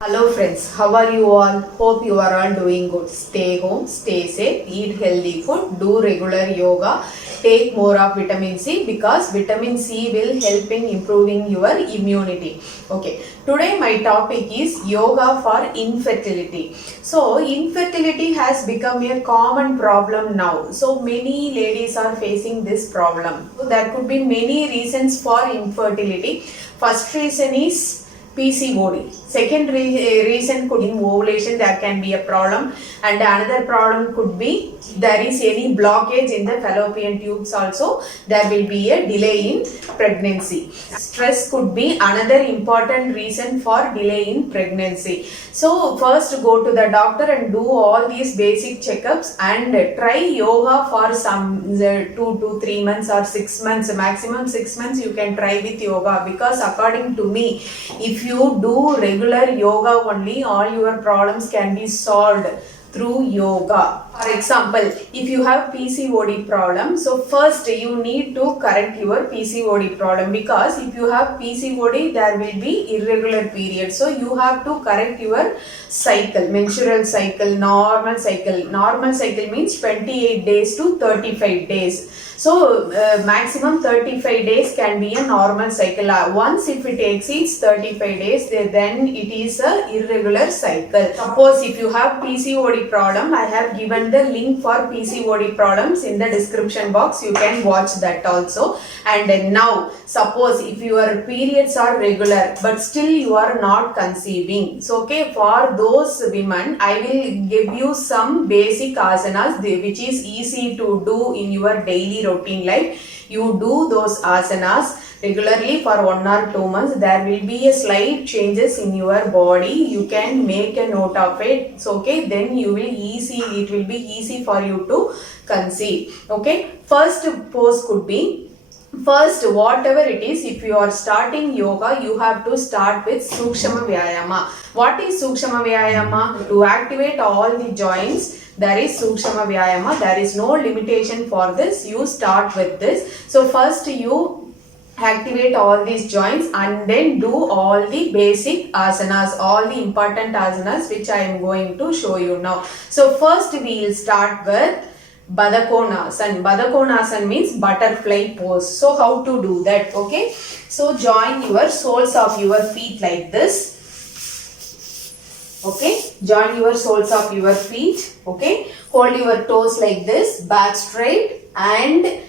Hello friends, how are you all? Hope you are all doing good. Stay home, stay safe, eat healthy food, do regular yoga, take more of vitamin C because vitamin C will help in improving your immunity. Okay, today my topic is yoga for infertility. So infertility has become a common problem now. So many ladies are facing this problem. So there could be many reasons for infertility. First reason is PCOD. Second reason could be ovulation, there can be a problem, and another problem could be there is any blockage in the fallopian tubes also, there will be a delay in pregnancy. Stress could be another important reason for delay in pregnancy. So first go to the doctor and do all these basic checkups and try yoga for some 2 to 3 months or 6 months, maximum 6 months you can try with yoga, because according to me, if you do regular yoga only, all your problems can be solved through yoga. For example, if you have PCOD problem, so first you need to correct your PCOD problem, because if you have PCOD there will be irregular periods, so you have to correct your cycle, menstrual cycle, normal cycle. Normal cycle means 28 days to 35 days. So maximum 35 days can be a normal cycle. Once if it exceeds 35 days, then it is a irregular cycle. Suppose if you have PCOD problem, I have given the link for PCOD problems in the description box. You can watch that also. And now suppose if your periods are regular but still you are not conceiving. So okay, for those women I will give you some basic asanas which is easy to do in your daily routine life. You do those asanas regularly for 1 or 2 months, there will be a slight changes in your body. You can make a note of it. So okay, then it will be easy for you to conceive. Okay, first pose could be, first whatever it is, if you are starting yoga, you have to start with Sukshama Vyayama. What is Sukshama Vyayama? To activate all the joints, there is Sukshama Vyayama. There is no limitation for this. You start with this. So first you activate all these joints and then do all the basic asanas, all the important asanas which I am going to show you now. So first we will start with Baddha-Konasana. Baddha-Konasana means butterfly pose. So how to do that? Okay, so join your soles of your feet like this. Okay, join your soles of your feet. Okay, hold your toes like this, back straight, and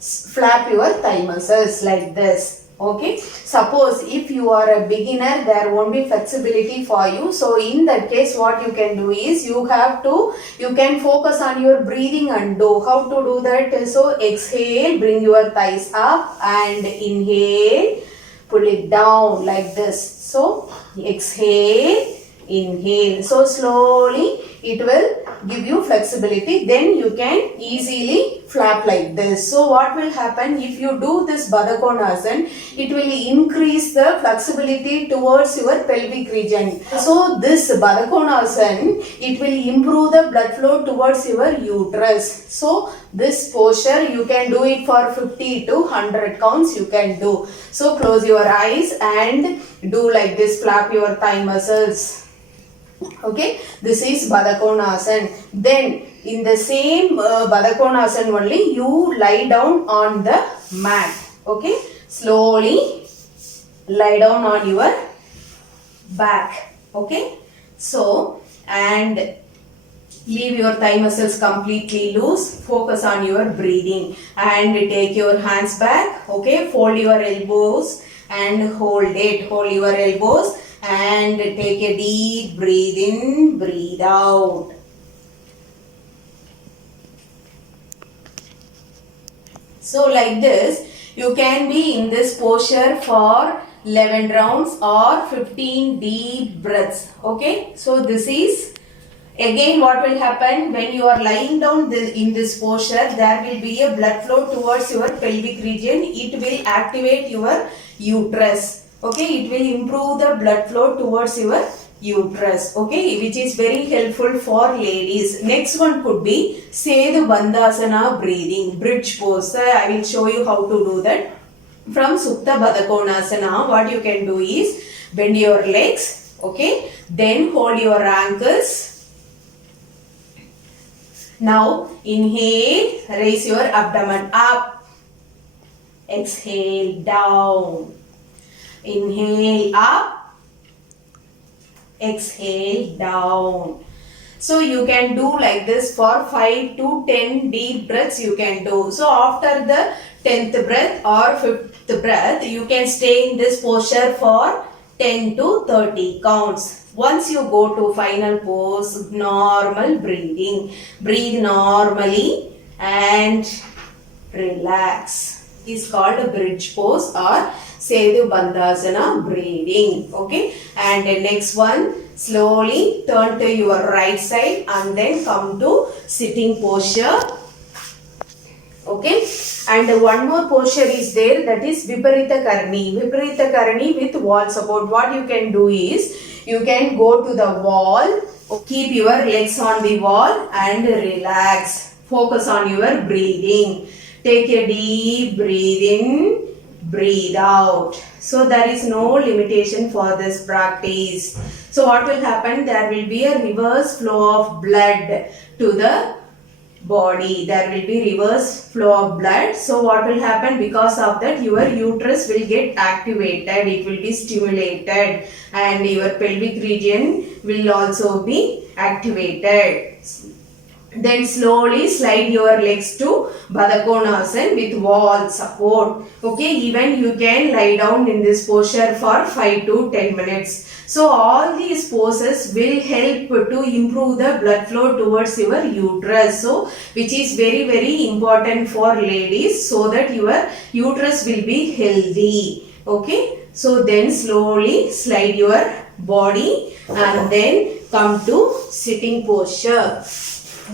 flap your thigh muscles like this. Okay, suppose if you are a beginner, there won't be flexibility for you. So in that case, what you can do is you can focus on your breathing and do. How to do that? So exhale, bring your thighs up, and inhale, pull it down like this. So exhale, inhale. So slowly it will give you flexibility, then you can easily flap like this. So what will happen if you do this Baddha-Konasana? It will increase the flexibility towards your pelvic region. So this Baddha-Konasana, it will improve the blood flow towards your uterus. So this posture you can do it for 50 to 100 counts you can do. So close your eyes and do like this, flap your thigh muscles. Okay, this is Baddha-Konasana. Then in the same Baddha-Konasana only, you lie down on the mat. Okay, slowly lie down on your back. Okay, so and leave your thigh muscles completely loose. Focus on your breathing and take your hands back. Okay, fold your elbows and hold it. Hold your elbows and take a deep breathe in, breathe out. So like this, you can be in this posture for 11 rounds or 15 deep breaths. Okay, so this is again what will happen when you are lying down in this posture, there will be a blood flow towards your pelvic region. It will activate your uterus. Okay, it will improve the blood flow towards your uterus. Okay, which is very helpful for ladies. Next one could be Sedu Bandhasana breathing, bridge pose. I will show you how to do that. From Supta Baddha-Konasana, what you can do is bend your legs. Okay, Then hold your ankles. Now inhale, raise your abdomen up. Exhale, down. Inhale, up. Exhale, down. So you can do like this for 5 to 10 deep breaths you can do. So after the 10th breath or 5th breath, you can stay in this posture for 10 to 30 counts. Once you go to final pose, normal breathing. Breathe normally and relax. It is called a bridge pose or Setu Bandhasana breathing. Okay. And the next one, slowly turn to your right side and then come to sitting posture. Okay. And one more posture is there, that is Viparita Karani. Viparita Karani with wall support. What you can do is, you can go to the wall, keep your legs on the wall and relax. Focus on your breathing. Take a deep breath in, breathe out. So there is no limitation for this practice. So what will happen? There will be a reverse flow of blood to the body. There will be reverse flow of blood. So what will happen? Because of that, your uterus will get activated. It will be stimulated and your pelvic region will also be activated. Then slowly slide your legs to Baddha Konasana with wall support. Okay, even you can lie down in this posture for 5 to 10 minutes. So all these poses will help to improve the blood flow towards your uterus. So which is very important for ladies, so that your uterus will be healthy. Okay, so then slowly slide your body and then come to sitting posture.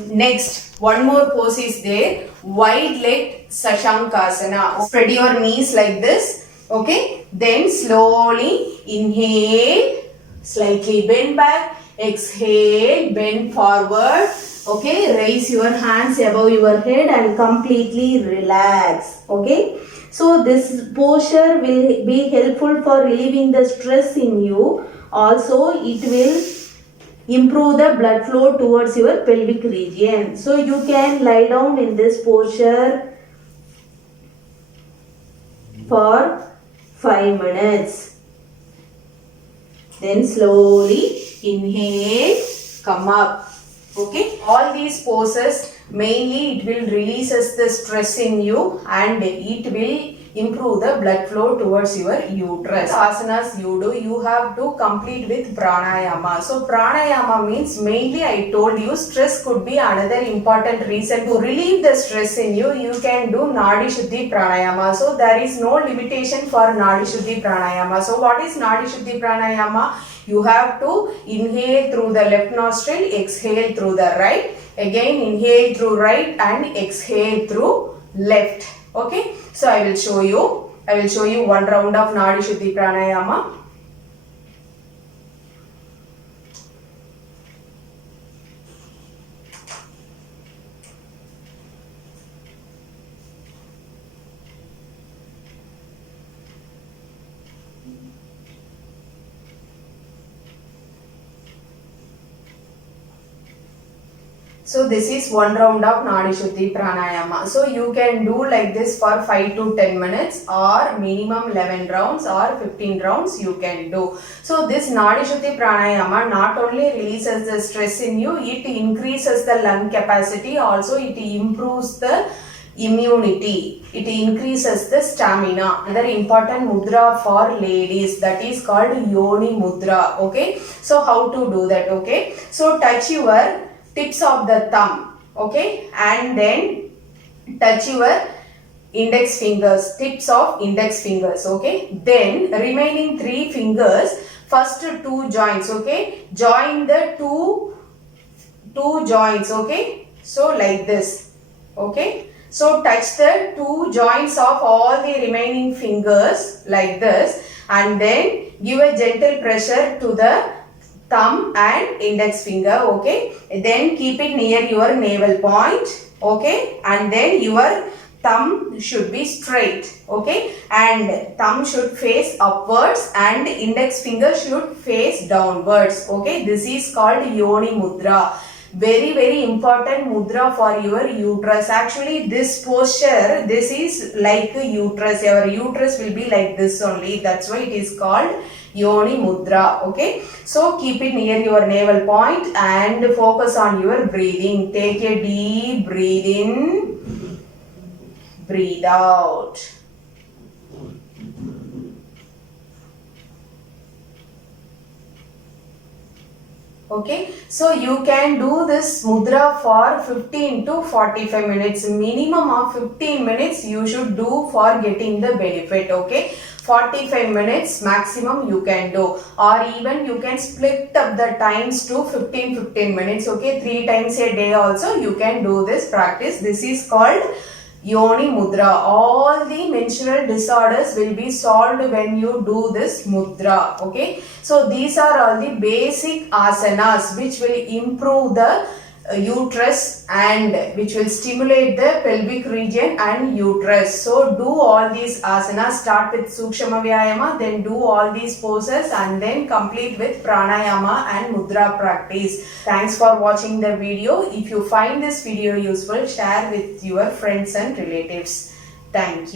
Next, one more pose is there, wide leg Sashankasana. Spread your knees like this. Okay, then slowly inhale, slightly bend back, exhale, bend forward. Okay, raise your hands above your head and completely relax. Okay, so this posture will be helpful for relieving the stress in you. Also, it will improve the blood flow towards your pelvic region. So you can lie down in this posture for 5 minutes. Then slowly inhale, come up. Okay, all these poses, mainly it will releases the stress in you and it will improve the blood flow towards your uterus. Asanas you do, you have to complete with pranayama. So pranayama means, mainly I told you, stress could be another important reason. To relieve the stress in you, you can do Nadi Shuddhi pranayama. So there is no limitation for Nadi Shuddhi pranayama. So what is Nadi Shuddhi pranayama? You have to inhale through the left nostril, exhale through the right. Again inhale through right and exhale through left. Okay, so I will show you one round of Nadi Shuddhi pranayama. So this is one round of Nadi Shuddhi pranayama. So you can do like this for 5 to 10 minutes or minimum 11 rounds or 15 rounds you can do. So this Nadi Shuddhi pranayama not only releases the stress in you, it increases the lung capacity, also it improves the immunity, it increases the stamina. Another important mudra for ladies, that is called Yoni mudra. Okay, so how to do that? Okay, so touch your tips of the thumb, okay, and then touch your index fingers, tips of index fingers, okay. Then remaining 3 fingers, first 2 joints, okay, join the two joints, okay. So like this, okay. So touch the 2 joints of all the remaining fingers like this, and then give a gentle pressure to the thumb and index finger, okay. Then keep it near your navel point, okay, and then your thumb should be straight, okay, and thumb should face upwards and index finger should face downwards, okay. This is called Yoni Mudra. Very important mudra for your uterus. Actually, this posture, this is like a uterus. Your uterus will be like this only. That's why it is called Yoni Mudra, okay. So keep it near your navel point and focus on your breathing. Take a deep breath in, breathe out. Okay, so you can do this mudra for 15 to 45 minutes. Minimum of 15 minutes you should do for getting the benefit, okay. 45 minutes maximum you can do, or even you can split up the times to 15 minutes, okay. 3 times a day also you can do this practice. This is called Yoni Mudra. All the menstrual disorders will be solved when you do this mudra, okay. So these are all the basic asanas which will improve the uterus and which will stimulate the pelvic region and uterus. So do all these asanas. Start with Sukshma Vyayama, then do all these poses and then complete with Pranayama and Mudra practice. Thanks for watching the video. If you find this video useful, share with your friends and relatives. Thank you.